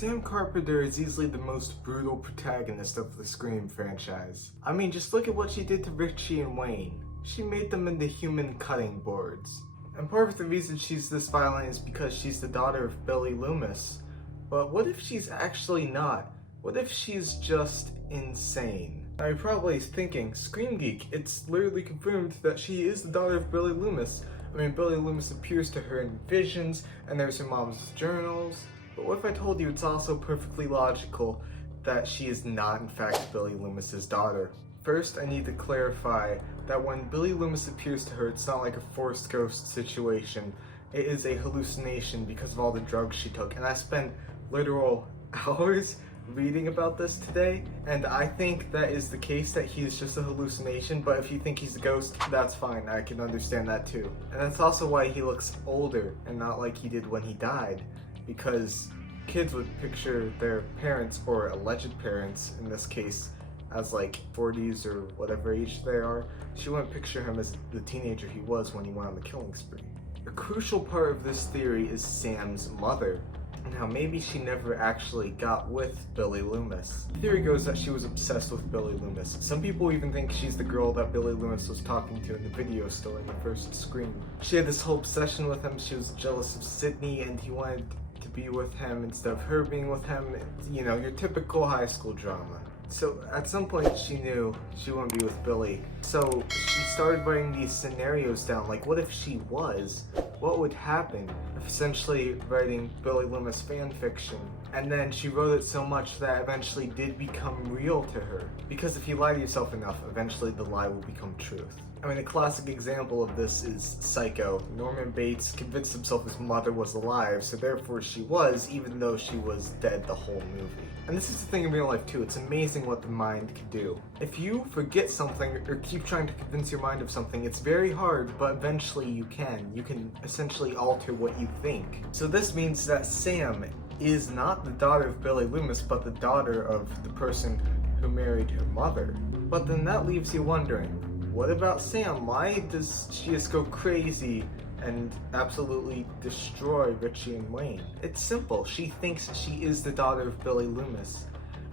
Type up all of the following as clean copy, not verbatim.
Sam Carpenter is easily the most brutal protagonist of the Scream franchise. I mean, just look at what she did to Richie and Wayne. She made them into human cutting boards. And part of the reason she's this violent is because she's the daughter of Billy Loomis. But what if she's actually not? What if she's just insane? Now you're probably thinking, ScreamGeek, it's literally confirmed that she is the daughter of Billy Loomis. I mean, Billy Loomis appears to her in visions, and there's her mom's journals. But what if I told you it's also perfectly logical that she is not in fact Billy Loomis's daughter? First, I need to clarify that when Billy Loomis appears to her, it's not like a forced ghost situation. It is a hallucination because of all the drugs she took. And I spent literal hours reading about this today, and I think that is the case, that he is just a hallucination. But if you think he's a ghost, that's fine, I can understand that too. And that's also why he looks older and not like he did when he died, because kids would picture their parents, or alleged parents in this case, as like 40s or whatever age they are. She wouldn't picture him as the teenager he was when he went on the killing spree. A crucial part of this theory is Sam's mother, and how maybe she never actually got with Billy Loomis. The theory goes that she was obsessed with Billy Loomis. Some people even think she's the girl that Billy Loomis was talking to in the video store in the first Scream. She had this whole obsession with him. She was jealous of Sydney, and he wanted to be with him instead of her being with him. You know, your typical high school drama. So at some point she knew she wouldn't be with Billy. So she started writing these scenarios down, like what if she was? What would happen? Essentially writing Billy Loomis fan fiction. And then she wrote it so much that eventually did become real to her. Because if you lie to yourself enough, eventually the lie will become truth. I mean, a classic example of this is Psycho. Norman Bates convinced himself his mother was alive, so therefore she was, even though she was dead the whole movie. And this is the thing in real life too, it's amazing what the mind can do. If you forget something, or keep trying to convince your mind of something, it's very hard, but eventually you can. You can essentially alter what you think. So this means that Sam is not the daughter of Billy Loomis, but the daughter of the person who married her mother. But then that leaves you wondering, what about Sam? Why does she just go crazy and absolutely destroy Richie and Wayne? It's simple. She thinks she is the daughter of Billy Loomis.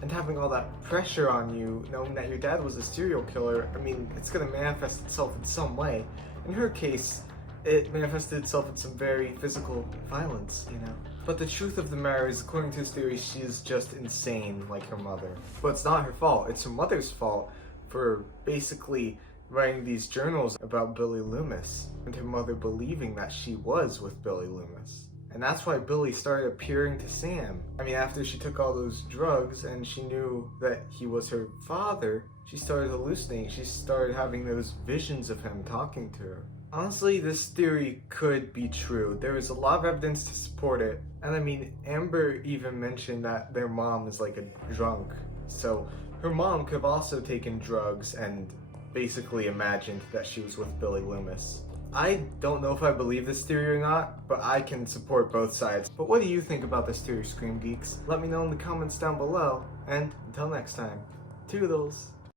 And having all that pressure on you, knowing that your dad was a serial killer, I mean, it's gonna manifest itself in some way. In her case, it manifested itself in some very physical violence, you know? But the truth of the matter is, according to his theory, she is just insane like her mother. But it's not her fault. It's her mother's fault for basically writing these journals about Billy Loomis, and her mother believing that she was with Billy Loomis. And that's why Billy started appearing to Sam. I mean, after she took all those drugs and she knew that he was her father, she started hallucinating. She started having those visions of him talking to her. Honestly, this theory could be true. There is a lot of evidence to support it. And I mean, Amber even mentioned that their mom is like a drunk. So her mom could have also taken drugs and basically imagined that she was with Billy Loomis. I don't know if I believe this theory or not, but I can support both sides. But what do you think about this theory, ScreamGeeks? Let me know in the comments down below, and until next time, toodles!